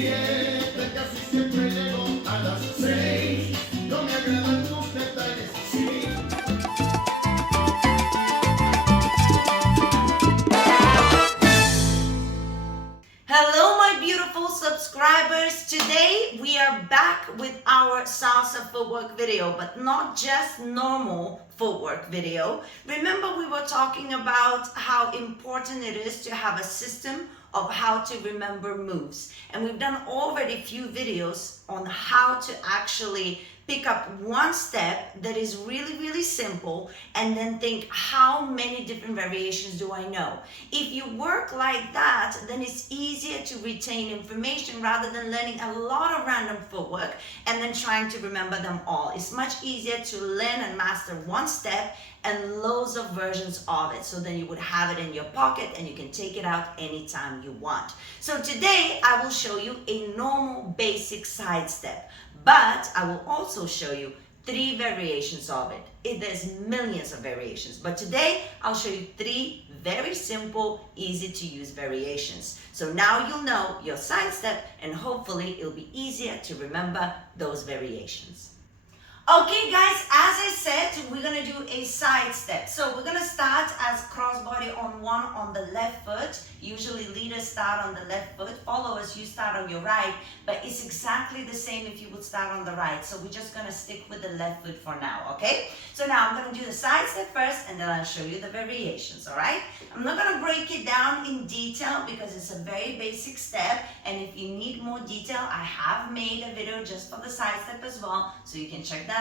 7, casi siempre llego a las 6. No me agradan tus detalles, sí. Hello, my beautiful subscribers. Today we are back with our salsa footwork video, but not just normal footwork video. Remember, we were talking about how important it is to have a system of how to remember moves, and we've done already a few videos on how to actually pick up one step that is really simple and then think, how many different variations do I know? If you work like that, then it's easier to retain information rather than learning a lot of random footwork and then trying to remember them all. It's much easier to learn and master one step and loads of versions of it, so then you would have it in your pocket and you can take it out anytime you want. So today I will show you a normal basic side step, but I will also show you 3 variations of it. There's millions of variations, but today I'll show you 3 very simple, easy to use variations. So now you'll know your side step, and hopefully it'll be easier to remember those variations. Okay guys, as I said, we're gonna do a side step. So we're gonna start as crossbody on one on the left foot. Usually leaders start on the left foot, followers you start on your right, but it's exactly the same if you would start on the right. So we're just gonna stick with the left foot for now, okay? So now I'm gonna do the side step first and then I'll show you the variations, all right? I'm not gonna break it down in detail because it's a very basic step, and if you need more detail, I have made a video just for the side step as well, so you can check that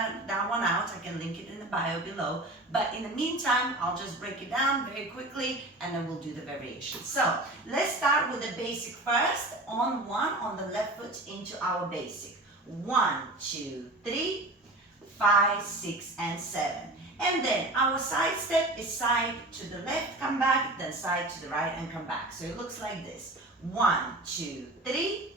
one out. I can link it in the bio below. But in the meantime, I'll just break it down very quickly and then we'll do the variations. So let's start with the basic first. On one, on the left foot into our basic. 1, 2, 3, 5, 6, and 7. And then our side step is side to the left, come back, then side to the right and come back. So it looks like this. 1, 2, 3,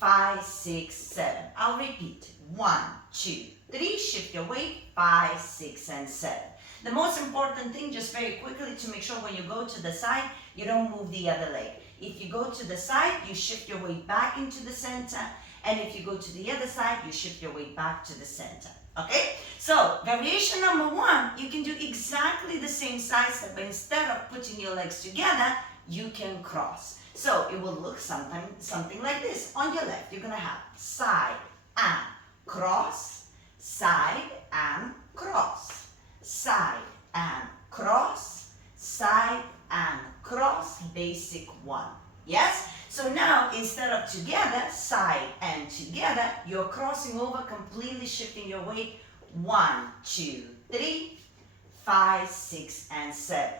5, 6, 7. I'll repeat. 1, 2, 3, shift your weight, 5, 6, and 7. The most important thing, just very quickly, to make sure when you go to the side, you don't move the other leg. If you go to the side, you shift your weight back into the center, and if you go to the other side, you shift your weight back to the center. Okay? So, variation number 1, you can do exactly the same side step, but instead of putting your legs together, you can cross. So, it will look something like this. On your left, you're going to have side and cross, side and cross, side and cross, side and cross, basic 1. Yes? So now, instead of together, side and together, you're crossing over, completely shifting your weight. 1, 2, 3, 5, 6, and 7.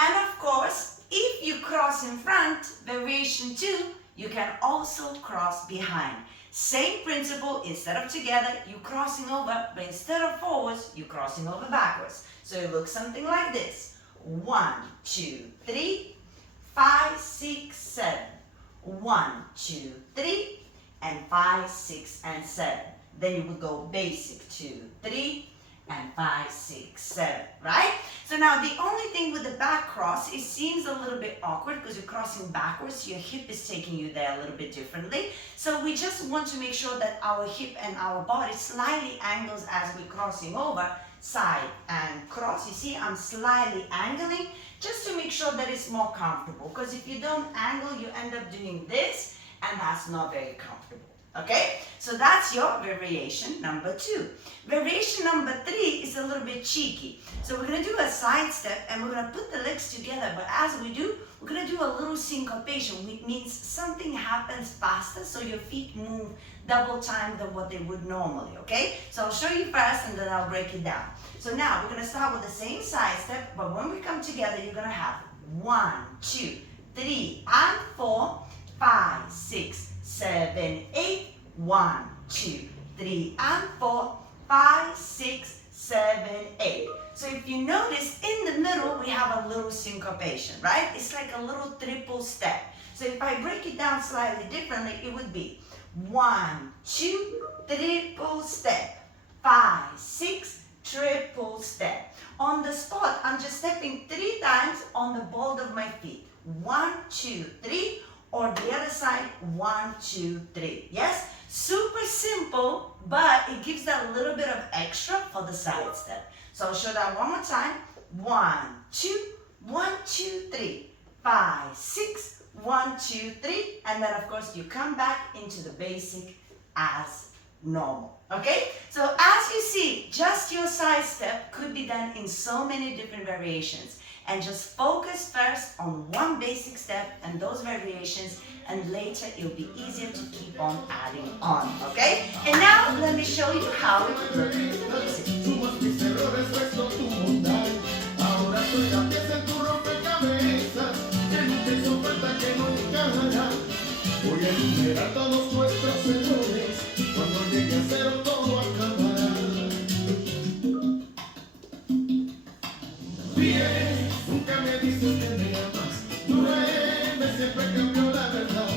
And of course, if you cross in front, variation 2, you can also cross behind. Same principle, instead of together, you're crossing over, but instead of forwards, you're crossing over backwards. So it looks something like this. 1, 2, 3, 5, 6, 7. 1, 2, 3, and 5, 6, and 7. Then you would go basic 2, 3, and 5, 6, 7, right? So now the only thing with the back cross, it seems a little bit awkward because you're crossing backwards. Your hip is taking you there a little bit differently. So we just want to make sure that our hip and our body slightly angles as we're crossing over, side and cross. You see, I'm slightly angling just to make sure that it's more comfortable, because if you don't angle, you end up doing this, and that's not very comfortable. Okay, so that's your variation number 2. Variation number 3 is a little bit cheeky. So we're going to do a side step and we're going to put the legs together, but as we do, we're going to do a little syncopation, which means something happens faster, so your feet move double time than what they would normally, okay? So I'll show you first and then I'll break it down. So now we're going to start with the same side step, but when we come together, you're going to have 1, 2, 3, and 4, 5, 6, 7, 8, 1, 2, 3, and 4, 5, 6, 7, 8. So if you notice, in the middle, we have a little syncopation, right? It's like a little triple step. So if I break it down slightly differently, it would be 1, 2, triple step, 5, 6, triple step. On the spot, I'm just stepping 3 times on the ball of my feet. 1, 2, 3, or the other side, 1, 2, 3. Yes? Super simple, but it gives that little bit of extra for the side step. So I'll show that one more time. 1, 2, 1, 2, 3, 5, 6, 1, 2, 3, and then of course you come back into the basic as normal. Okay? So as you see, just your side step could be done in so many different variations. And just focus first on one basic step and those variations, and later it'll be easier to keep on adding on. Okay? And now let me show you how it would look in the basic. Sumas mis errores, resto tu bondad. Ahora soy la pieza en tu rompecabezas, que nunca hizo falta que no encajará. Voy a enumerar todos nuestros errores, cuando llegue a cero todo acabará. Bien, nunca me dices que me amas. 9 siempre cambió la verdad.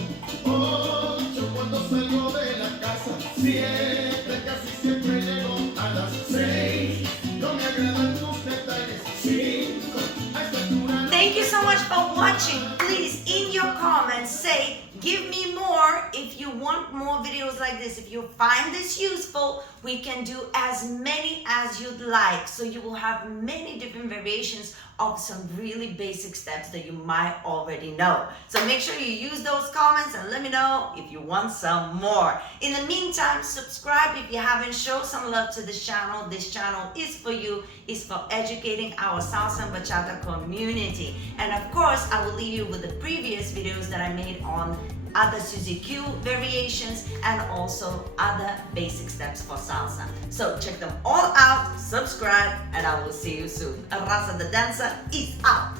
8 cuando salgo de la casa. 7 casi siempre llego a las 6. No me agradan tus detalles. 5 a esta altura. Thank you so much for watching. Please, in your comments, say, give me more if you want more videos like this. If you find this useful, we can do as many as you'd like. So you will have many different variations of some really basic steps that you might already know. So make sure you use those comments and let me know if you want some more. In the meantime, subscribe if you haven't. Show some love to this channel. This channel is for you. It's for educating our salsa and bachata community. And of course, I will leave you with the previous videos that I made on other Suzy Q variations and also other basic steps for salsa. So check them all out, subscribe, and I will see you soon. Rasa the dancer is out.